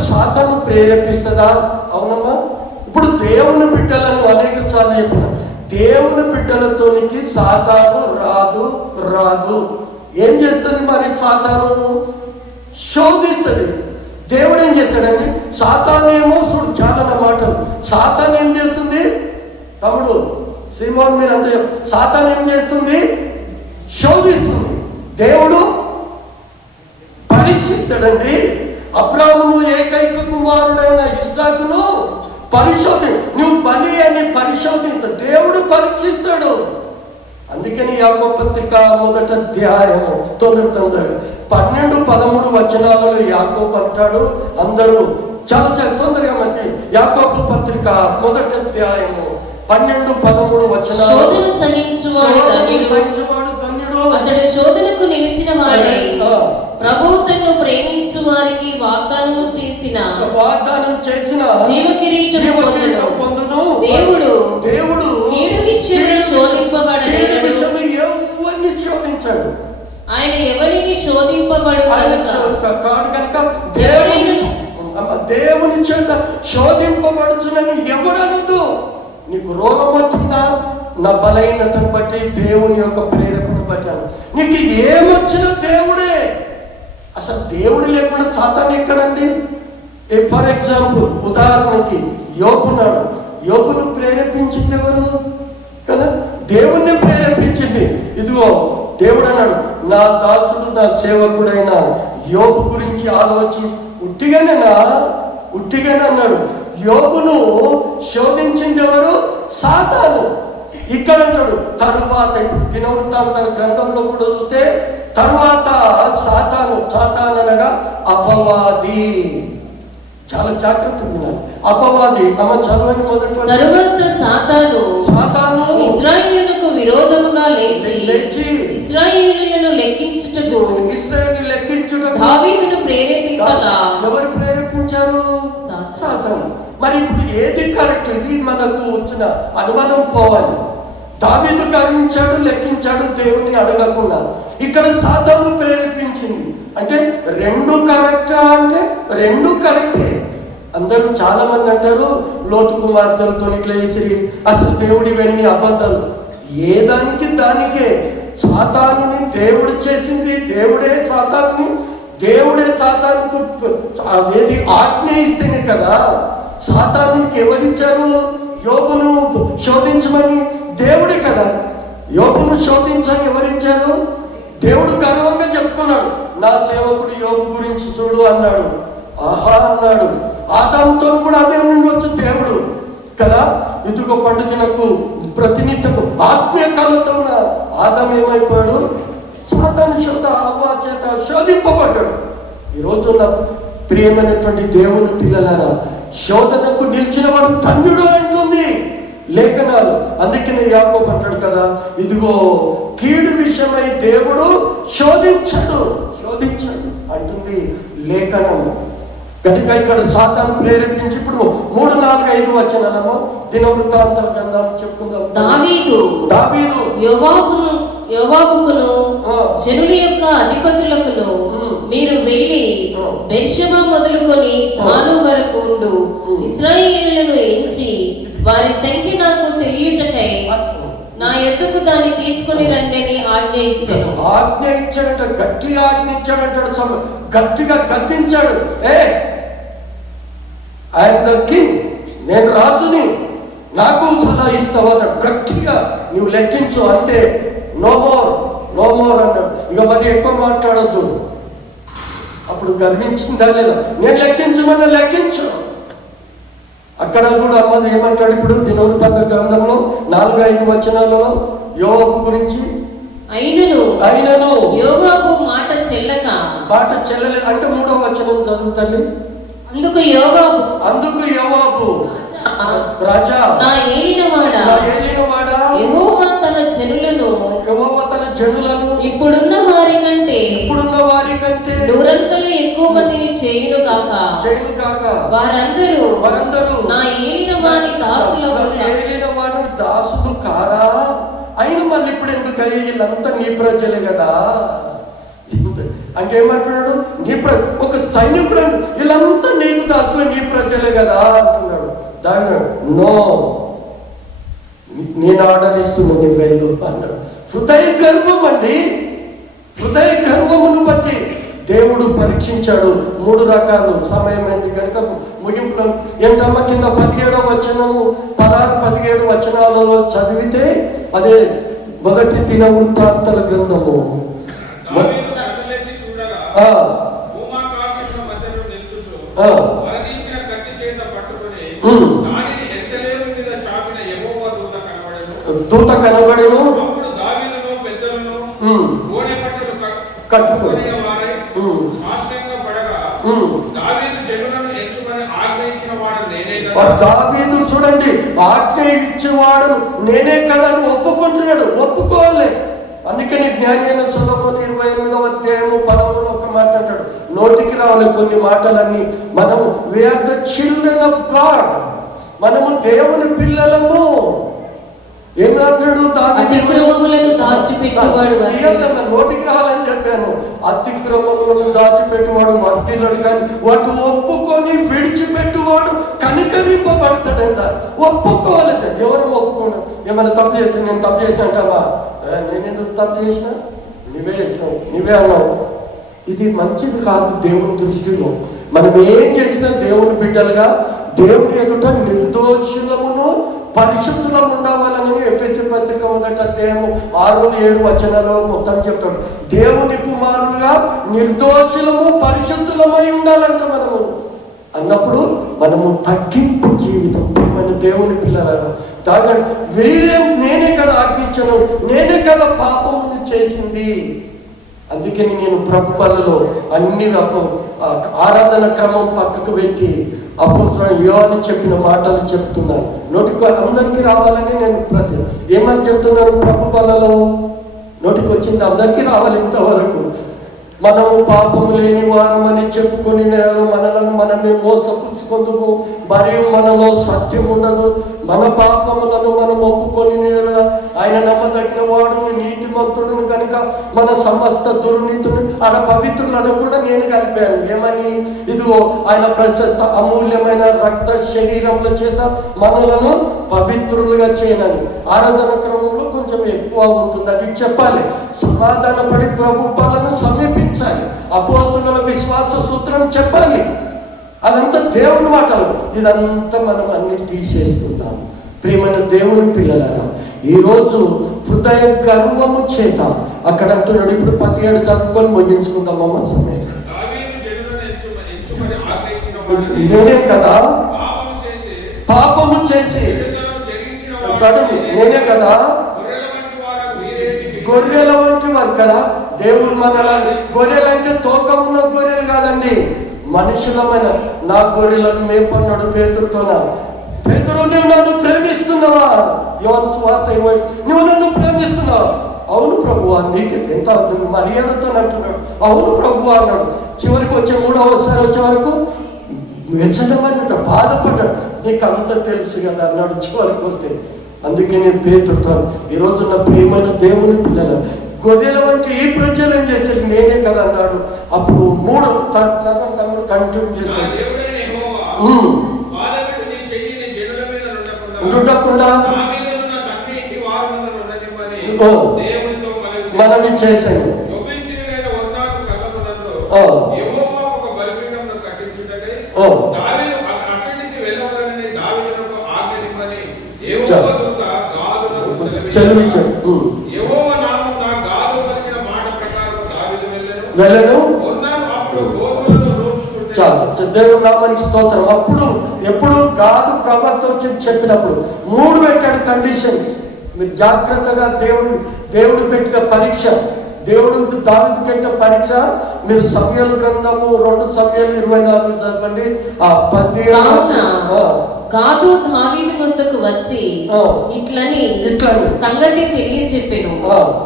సాతాను ప్రేరేపిస్తుందా? అవునమ్మా. ఇప్పుడు దేవుని బిడ్డలను అనేక సార్లు చెప్పిన, దేవుని బిడ్డలతోనికి సాతాను రాదు. ఏం చేస్తుంది మరి? సాతాను శోధిస్తుంది. దేవుడు ఏం చేస్తాడండి? సాతాను ఏమో చూడు, చాలా మాటలు. సాతాను ఏం చేస్తుంది? తమ్ముడు శ్రీమోహన్ మీరు అంత, సాతాను ఏం చేస్తుంది? శోధిస్తుంది. దేవుడు పరీక్షిస్తాడండి. అబ్రాహాము ఏకైక కుమారుడైన ఇస్సాకును నువ్వు బలి అని పరిశోధించ, దేవుడు పరీక్షిస్తాడు. అందుకని యాకోబు పత్రిక 1వ అధ్యాయము 9, 12, 13 వచనాలలో యాకోబు అంటాడు. అందరూ చాలా తొందరగా మంచి యాకోబు పత్రిక 1వ అధ్యాయము 12, 13 వచనాలు. శోధన సహించువాడు ధన్యుడు, అతడు శోధనకు నిలిచిన వాడై ప్రభువు తన్ను ప్రేమించు వారికి వాగ్దానం చేసిన జీవ కిరీటము పొందును. దేవుడు కీడు విషయమై శోధింపబడలేదు. ఆయన ఎవరిని శోధింపబడు కనుక దేవుని చేత శోధింపబడుచునని ఎవడనదు. నీకు రోగం వచ్చిందా? నా బలహీనతను బట్టి, దేవుని యొక్క ప్రేరేపణ బట్టాను. నీకు ఏమొచ్చినా దేవుడే. అసలు దేవుడు లేకుండా సాతాను ఎక్కడండి? ఫర్ ఎగ్జాంపుల్, ఉదాహరణకి యోబును ప్రేరేపించింది ఎవరు? కదా, దేవుణ్ణి ప్రేరేపించింది. ఇదిగో దేవుడు అన్నాడు, నా దాసుడు నా సేవకుడైన యోబు గురించి ఆలోచించి ఉట్టిగానే అన్నాడు. యోబును శోధించింది ఎవరు? సాతాను. ఇక్కడ అంటాడు తరువాత, ఇప్పుడు దినవృత్తాంతాల గ్రంథంలో కూడా చూస్తే తరువాత సాతాను అనగా అపవాది. చాలా జాగ్రత్తగా వినాలి. అపవాది అమ్మ చదవని మొదటి. తరువాత సాతాను ఇశ్రాయేలులకు విరోధముగా లేచి ఇశ్రాయేలులను లెక్కించుటకు దావీదును ప్రేరేపింపగా. ఎవరు ప్రేరేపించారు? సాతాను. మరి ఇప్పుడు ఏది కరెక్ట్? ఇది మనకు వచ్చిన అనుమానం పోవాలి. దావీదు కరించాడు, లెక్కించాడు దేవుని అడగకుండా. ఇక్కడ సాతాను ప్రేరేపించింది. అంటే 2 కరెక్టా అంటే 2 కరెక్టే. అందరూ చాలా మంది అంటారు లోతు కుమార్తెలతో ఇట్లా వేసిరి, అసలు దేవుడు ఇవన్నీ అబద్ధాలు. ఏ దానికి దానికే. సాతానుని దేవుడు చేసింది దేవుడే. సాతానుకు ఏది ఆజ్ఞ ఇస్తేనే కదా. సాతానుకి ఎవరిచ్చారు? యోబును శోధించమని దేవుడే కదా. యోబును శోధించని ఎవరిచ్చారు? దేవుడు గర్వంగా చెప్పుకున్నాడు, నా సేవకుడు యోబు గురించి చూడు అన్నాడు. ఆహా అన్నాడు. ఆదాముతో కూడా అదే ఉండొచ్చు దేవుడు కదా. ఇదిగో పండుగలకు ప్రతినిత్యము ఆత్మీయ కళ్ళతో ఆదాము ఏమైపోయాడు? సాతాను చేత శోధింపబడ్డాడు. ఈరోజు నా ప్రియమైనటువంటి దేవుని పిల్లలారా, శోధనకు నిలిచిన వాడు ధన్యుడు అంటుంది లేఖనాలు. అందుకనే యాకోబు అంటాడు కదా, కదా, ఇదిగో కీడు విషయమై దేవుడు శోధించడు అంటుంది లేఖనం. కనుక ఇక్కడ సాతాను ప్రేరేపించి ఇప్పుడు 3, 4, 5 వచనాలను దినవృత్తాంతాల గ్రంథం చెప్పుకుందాం. దావీదు యోవాబుకును జనుల యొక్క అధిపతులకును, మీరు వెళ్ళి బెర్షెబా మొదలుకొని దాను వరకు ఉండు ఇశ్రాయేలీయులను ఎంచి వారి సంఖ్య నాకు తెలియుటకై నా ఎద్దుకు దాన్ని తీసుకొని రండి అని ఆజ్ఞ ఇచ్చాడంట. గట్టిగా ఆజ్ఞ ఇచ్చాడంటాడు, గట్టిగా గద్దించాడు. ఐఎమ్ ద కింగ్, నేను రాజుని, నాకు సలహా ఇస్తావన్నాడు. గట్టిగా నువ్వు లెక్కించు అంతే, నో మోర్ అన్నాడు. ఇక మరి ఎక్కువ మాట్లాడద్దు. అప్పుడు గర్వించిందా లేదా? నేను లెక్కించమన్నా లెక్కించు. అక్కడ కూడా అమ్మది ఏమంటాడు ఇప్పుడు దినవృత్తాంత గ్రంథంలో 4, 5 వచనాలలో యోవాబు గురించి, అయినను యోవాబు మాట చెల్లలేదు అంటే 3వ వచనం చదువుతాను. అందుకు యోవాబు రాజా, నా ఏలినవాడా, యెహోవా తన జనులను ఇప్పుడున్న వారి కంటే నూరంతలు ఎక్కువ మందిని చేయును గాక. వారందరూ నా ఏలినవాని దాసులు కారా? అయిన మళ్ళీ ఇప్పుడు ఎందుకు వీళ్ళంతా నీ ప్రజలే కదా అంటే ఏమంటున్నాడు? ఒక సైనికుడు వీళ్ళంతా నీకు దాసులు, నీ ప్రజలే కదా అంటున్నాడు. దాన్ని నో, నేను ఆర్డర్ ఇస్తున్నా, నీ వెళ్ళు అన్నాడు. హృదయ గర్వమును బట్టి దేవుడు పరీక్షించాడు. 3 రకాలు. సమయం అయింది కనుక ముగింపులో ఏంటమ్మ కింద 17వ వచనము 16, 17 వచనాలలో చదివితే అదే మొదటి దినవృత్తాంతాల గ్రంథము. దూత కనబడేను, కట్టుకొని దావీదు చూడండి, ఆజ్ఞ ఇచ్చేవాడు నేనే కదా అని ఒప్పుకుంటున్నాడు. ఒప్పుకోవాలి. అందుకని జ్ఞానైన సొలొమోను 28వ అధ్యాయము 13 ఒక మాట అంటాడు. నోటికి రావాలి కొన్ని మాటలన్నీ. మనము we are the children of God, మనము దేవుని పిల్లలము. ఏమంటాడు? నోటికి రావాలని చెప్పాను. అతిక్రమములను దాచిపెట్టువాడు వర్ధిల్లుడు, కానీ వాటి ఒప్పుకొని విడిచిపెట్టువాడు కనికరింపబడతాడంట. ఒప్పుకోవాలి. ఎవరు ఒప్పుకోను? ఏమైనా తప్పు చేస్తే నేను తప్పు చేసిన అంటావా? నేను ఎందుకు తప్పు చేసిన? నువ్వే అన్నావు. ఇది మంచిది కాదు దేవుని దృష్టిలో. మనం ఏం చేసినా దేవుని బిడ్డలుగా దేవుని ఎదుట నిర్దోషులమును పరిశుద్ధులం ఉండవాలని ఎఫెసీ పత్రిక 1వ అధ్యాయము 6, 7 వచనాల్లో మొత్తం చెప్తాడు. దేవుని కుమారులుగా నిర్దోషులము పరిశుద్ధులమై ఉండాలంట మనము. అన్నప్పుడు మనము తగ్గింపు జీవితం. మన దేవుని పిల్లలను తాగండి. వీరేం నేనే కదా ఆజ్ఞించను, నేనే కదా పాపమును చేసింది. అందుకని నేను ప్రభు బలలో అన్ని ఆరాధన క్రమం పక్కకు పెట్టి అపోస్తలుడైన యోహాను చెప్పిన మాటలు చెప్తున్నాను. నోటికి అందరికీ రావాలని నేను ఏమని చెప్తున్నాను? ప్రభు బలలో నోటికి వచ్చింది అందరికీ రావాలి. ఇంతవరకు మనము పాపము లేని వారమని చెప్పుకొని మనలను మనమే మోసపుచ్చుకుందుము, మరియు మనలో సత్యం ఉండదు. మన పాపములను మనం ఒప్పుకొని ఆయన నమ్మదగిన వాడును నీతిమంతుడును కనుక మన సమస్త దుర్నీతిని ఆడ పవిత్రులను కూడా నేను కలిపాను. ఏమని? ఇదిగో ఆయన ప్రశస్త అమూల్యమైన రక్త శరీరముల చేత మనలను పవిత్రులుగా చేయనని. ఆరాధన క్రమంలో కొంచెం ఎక్కువ ఉంటుంది, అది చెప్పాలి. సమాధానపడి ప్రభు పాలను సమీపించాలి. అపోస్తలుల విశ్వాస సూత్రం చెప్పాలి. అదంతా దేవుని మాటలు. ఇదంతా మనం అన్ని తీసేస్తున్నాం. ప్రియమైన దేవుని పిల్లలారా, ఈరోజు హృదయ గర్వము చేత అక్కడ అంటున్నాడు. ఇప్పుడు 17 చదువుకొని ముగించుకుందామమ్మ సమయం. నేనే కదా పాపము చేసి నేనే కదా గొర్రెల వంటి వారు కదా. దేవుడు మనలా గొర్రెలంటే తోక ఉన్న గొర్రెలు కాదండి, మనుషులమైన. నా గొర్రెలను మేపన్నాడు పేతురుతోన. పేతురు, నువ్వు నన్ను ప్రేమిస్తున్నావా? యోహాను సువార్త 20, నువ్వు నన్ను ప్రేమిస్తున్నావు. అవును ప్రభువా, నీకు ఎంత మర్యాదతో అంటున్నాడు. అవును ప్రభువా అన్నాడు. చివరికి వచ్చే 3వ వచ్చే వరకు వెచ్చడమన్నట్టు బాధపడ్డాడు. నీకు అంత తెలుసు కదా అన్నాడు చివరికి వస్తే. అందుకే నేను పేతుతో ఈరోజు నా ప్రియమైన దేవుని పిల్లల గొర్రెల వంటి ఈ ప్రజలు ఏం చేసేది నేనే కదా అన్నాడు. అప్పుడు 3 తమ్ముడు కంటిన్యూ చేస్తాడు. ఉండకుండా మనల్ని చేశాడు. చదివించాడు. వెళ్ళను చాలు. దేవుడు నామానికి స్తోత్రం. అప్పుడు ఎప్పుడు గాదు ప్రవక్త వచ్చి చెప్పినప్పుడు 3 పెట్టాడు కండిషన్స్. మీరు జాగ్రత్తగా దేవుడు పెట్టిన పరీక్ష, దేవుడు దావీదు పెట్టిన పరీక్ష. మీరు సమూయేలు గ్రంథము 2 సమూయేలు 24 చదవండి. ఆ 17 గాదు దావీదు వద్దకు వచ్చి ఇట్లని సంగతి తెలియచెప్పెను.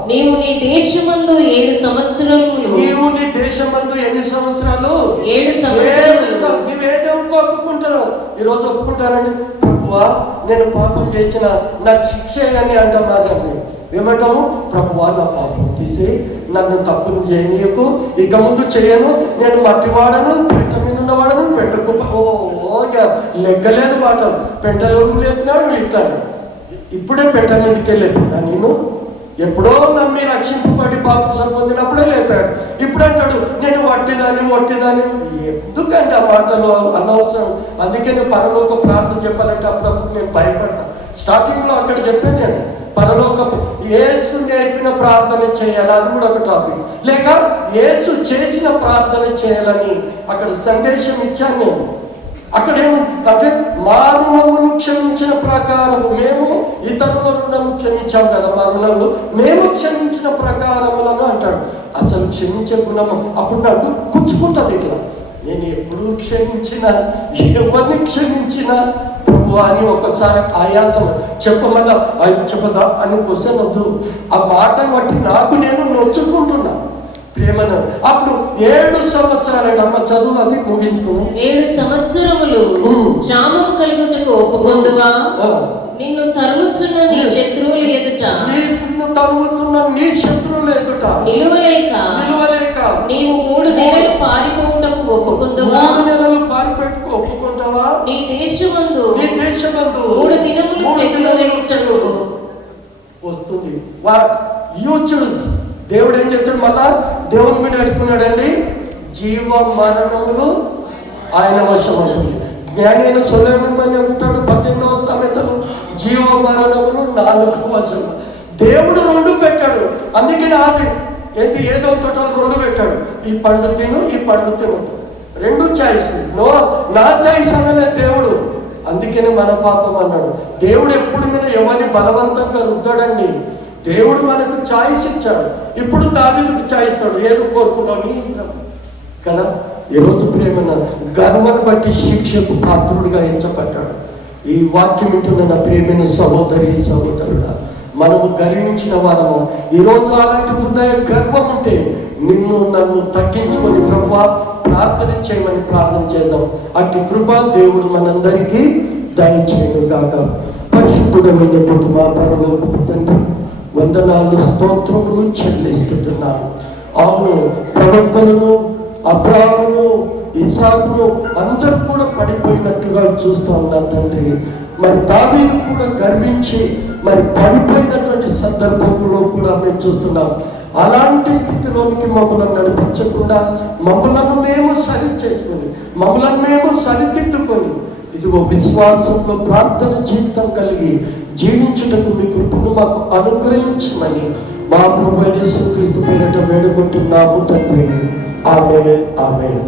నీవు నీ దేశమందు 7 సంవత్సరములు. నీవు నీ దేశమందు ఎన్ని సంవత్సరాలు? 7 సంవత్సరాలు. నువ్వేదో ఒప్పుకుంటావు. ఈరోజు ఒప్పుకుంటారండి, ప్రభువా నేను పాపం చేసిన నాకు శిక్ష అని అంటామారండి. ఏమంటాము? ప్రభువా నా పాపం తీసి నన్ను తప్పును చేయనీయకు, ఇక ముందు చేయను, నేను మట్టివాడను, పెంట మీద ఉన్నవాడను, పెంటకు లెక్కలేదు మాటలు. పెంటలో లేపినాడు ఇట్లాడు. ఇప్పుడే పెంట మీదకే లేపినా నేను. ఎప్పుడో నమ్మి రక్షింపబడి బాప్తిసం పొందినప్పుడే లేపాడు. ఇప్పుడు అంటాడు నేను వట్టిదాన్ని. ఎందుకంటే ఆ మాటలు అనవసరం. అందుకే నేను పరలోక ప్రార్థన చెప్పాలంటే అప్పుడప్పుడు నేను భయపడతాను. స్టార్టింగ్లో అక్కడ చెప్పాను నేను, పరలోక యేసు నేర్పిన ప్రార్థన చేయాలి, అది కూడా ఒక టాపిక్. లేక యేసు చేసిన ప్రార్థన చేయాలని అక్కడ సందేశం ఇచ్చాను నేను. అక్కడేమో అంటే మా రుణమును క్షమించిన ప్రకారము మేము ఇతరుల రుణము క్షమించాం కదా, మా రుణములు మేము క్షమించిన ప్రకారములను అంటాడు. అసలు క్షమించే గుణము అప్పుడు నాకు కూర్చుకుంటుంది ఇట్లా. నేను ఎప్పుడు క్షమించినా, ఎవరిని క్షమించినా ప్రభు అని ఒకసారి ఆయాసం చెప్పమన్నా చెప్పదా అని క్వశ్చన్ వద్దు. ఆ మాటను బట్టి నాకు నేను నొచ్చుకుంటున్నా ప్రేమను. అప్పుడు 7 సంవత్సరాలు అమ్మ చదువు అది ముగించుకుని 7 సంవత్సరములు క్షామము కలుగుటకు ఒప్పుకొందువా? నిన్ను తరుముచున్న నీ శత్రువుల ఎదుట నిలువలేక నీవు 3 నెలలు పారిపోవుటకు ఒప్పుకొందువా? 3 నెలలు పారిపెట్టుకు ఒప్పుకుంటావా? నీ దేశమందు 3 దినములు తెగులు రేగుటకు వస్తుంది. దేవుడు ఏం చేస్తాడు? మళ్ళా దేవుని మీద అడుగుతున్నాడండి. జీవ మరణములు ఆయన వశం ఉంటుంది. జ్ఞాని అయిన సొలొమోను అంటాడు 18వ సామెతలో, జీవ మరణములు నాలుక వశం. దేవుడు 2 పెట్టాడు. అందుకే అది ఏదో తోటలు 2 పెట్టాడు. ఈ పండు తిను, ఈ పండు తినదు. 2 చాయిస్. నా చాయిస్ అనలే దేవుడు. అందుకనే మన పాపం అన్నాడు. దేవుడు ఎప్పుడు మీద ఎవరిని బలవంతంగా రుద్దాడండి. దేవుడు మనకు చాయిస్ ఇచ్చాడు. ఇప్పుడు దావీదుకు చాయిస్ ఇస్తాడు. ఏదో కోరుకుంటావు నీ ఇష్టం కదా. ఈరోజు ప్రేమన గర్వాన్ని బట్టి శిక్షకు పాత్రుడిగా ఎంచబడ్డాడు. ఈ వాక్యం వింటున్న నా ప్రేమైన సహోదరి సహోదరుడా, మనము గర్వించిన వారము. ఈరోజు అలాంటి హృదయ గర్వం ఉంటే నిన్ను నన్ను తగ్గించుకొని ప్రభువా ప్రార్థన చేయమని ప్రార్థన చేద్దాం. అట్టి కృప దేవుడు మనందరికీ దయచేయను గాక. పరిశుద్ధుడమైనటువంటి మా పరలోకపు తండ్రి, వందనాలు స్తోత్రములు చెల్లిస్తున్నాను. అవును, ప్రవక్తలను, అబ్రాహామును, ఇసాకును అందరూ కూడా పడిపోయినట్టుగా చూస్తూ ఉన్నా తండ్రి. మరి దావీదు కూడా గర్వించి మరి పడిపోయినటువంటి సందర్భంలో కూడా మేము చూస్తున్నాం. అలాంటి స్థితిలోనికి మమ్మల్ని నడిపించకుండా మమ్మల్ని మేము సరి చేసుకొని, మమ్మల్ని మేము సరిదిద్దుకొని ఇదిగో విశ్వాసంలో ప్రార్థన జీవితం కలిగి జీవించుటకు మీ కృపను మాకు అనుగ్రహించమని మా ప్రభువైన యేసుక్రీస్తు పేరిట వేడుకుంటున్నాము తండ్రి. ఆమేన్, ఆమేన్.